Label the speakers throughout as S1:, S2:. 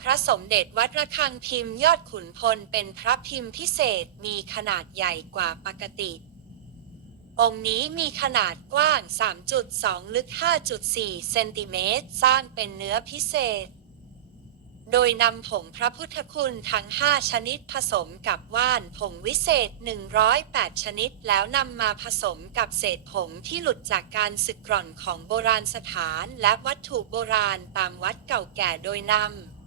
S1: พระสมเด็จวัดระฆังพิมพ์ยอดขุนพลเป็นพระพิมพ์พิเศษมีขนาดใหญ่กว่าปกติ องค์นี้มีขนาดกว้าง 3.2 ลึก 5.4 เซนติเมตร สร้างเป็นเนื้อพิเศษ โดยนำผงพระพุทธคุณทั้ง 5 ชนิดผสมกับว่านผงวิเศษ 108 ชนิดแล้วนำมาผสมกับเศษผงที่หลุดจากการสึกกร่อนของโบราณสถานและวัตถุโบราณตามวัดเก่าแก่โดยนำ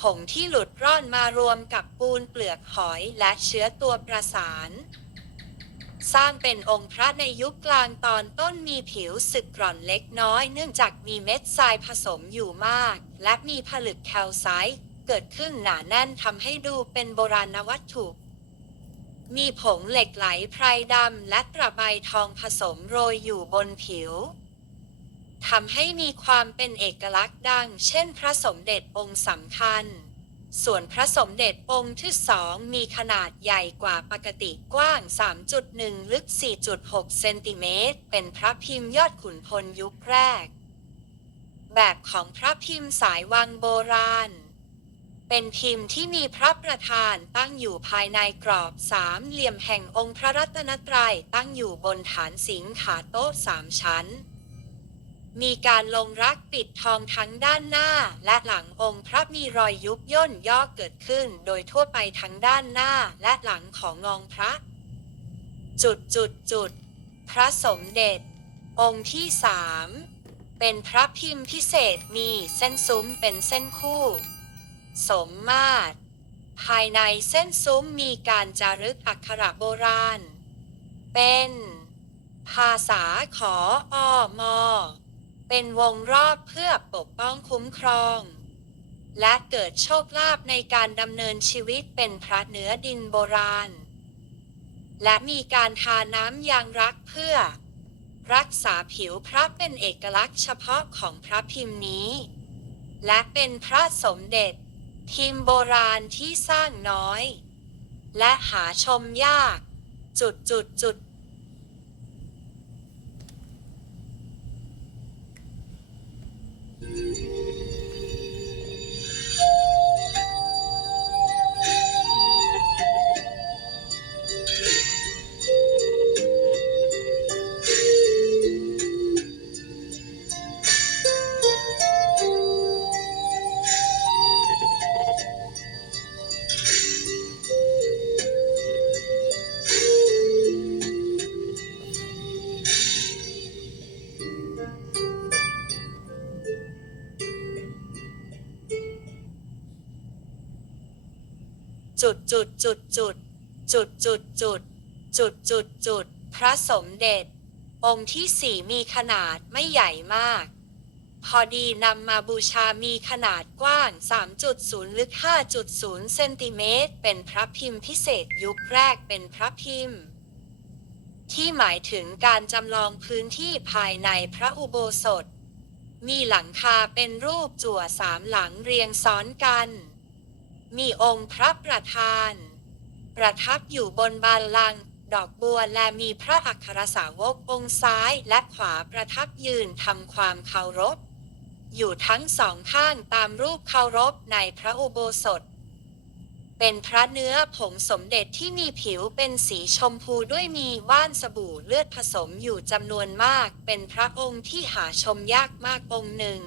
S1: ผงที่หลุดร่อนมารวมกับปูนเปลือกหอยและเชื้อตัวประสาน สร้างเป็นองค์พระในยุคกลางตอนต้นมีผิวสึกกร่อนเล็กน้อยเนื่องจากมีเม็ดทรายผสมอยู่มาก และมีผลึกแคลไซต์เกิดขึ้นหนาแน่นทำให้ดูเป็นโบราณวัตถุมีผงเหล็กไหลไพรดำและกระใบทองผสมโรยอยู่บนผิว ทำให้มีความเป็นเอกลักษณ์ดัง เช่น พระสมเด็จองค์สำคัญ ส่วนพระสมเด็จองค์ที่สองมีขนาดใหญ่กว่าปกติกว้าง 3.1 ลึก 4.6 เซนติเมตร เป็นพระพิมพ์ยอดขุนพลยุคแรก แบบของพระพิมพ์สายวังโบราณ เป็นพิมพ์ที่มีพระประธานตั้งอยู่ภายในกรอบสามเหลี่ยมแห่งองค์พระรัตนตรัยตั้งอยู่บนฐานสิงขาโต๊ะสามชั้น มีการลงรักปิดทองทั้งด้านหน้า และหลังองค์พระมีรอยยุบย่นย่อเกิดขึ้น โดยทั่วไปทั้งด้านหน้าและหลังของงองพระ จุดจุดจุดพระสมเด็จ องค์ที่สามเป็นพระพิมพ์พิเศษมีเส้นซุ้มเป็นเส้นคู่ สมมาตร ภายในเส้นซุ้มมีการจารึกอักขระโบราณ เป็น ภาษาขออมอ เป็นวงรอบเพื่อปกป้องคุ้มครอง และเกิดโชคลาภในการดำเนินชีวิตเป็นพระเนื้อดินโบราณ และมีการทาน้ำยางรักเพื่อ รักษาผิวพระเป็นเอกลักษณ์เฉพาะของพระพิมพ์นี้ และเป็นพระสมเด็จพิมพ์โบราณที่สร้างน้อย และหาชมยาก จุดจุดจุด จุดจุดจุดจุดจุดจุดจุดจุดจุดจุดพระสมเด็จ องค์ที่สี่มีขนาดไม่ใหญ่มาก พอดีนำมาบูชามีขนาดกว้าง 3.0 ลึก 5.0 เซนติเมตร เป็นพระพิมพ์พิเศษยุคแรกเป็นพระพิมพ์ ที่หมายถึงการจำลองพื้นที่ภายในพระอุโบสถ มีหลังคาเป็นรูปจั่วสามหลังเรียงซ้อนกัน มีองค์พระประธาน ประทับอยู่บนบาลังก์ดอกบัวและมีพระอัครสาวกองค์ซ้ายและขวาประทับยืนทำความเคารพ อยู่ทั้งสองข้างตามรูปเคารพในพระอุโบสถ เป็นพระเนื้อผงสมเด็จที่มีผิวเป็นสีชมพูด้วยมีว่านสบู่เลือดผสมอยู่จำนวนมาก เป็นพระองค์ที่หาชมยากมากองค์หนึ่ง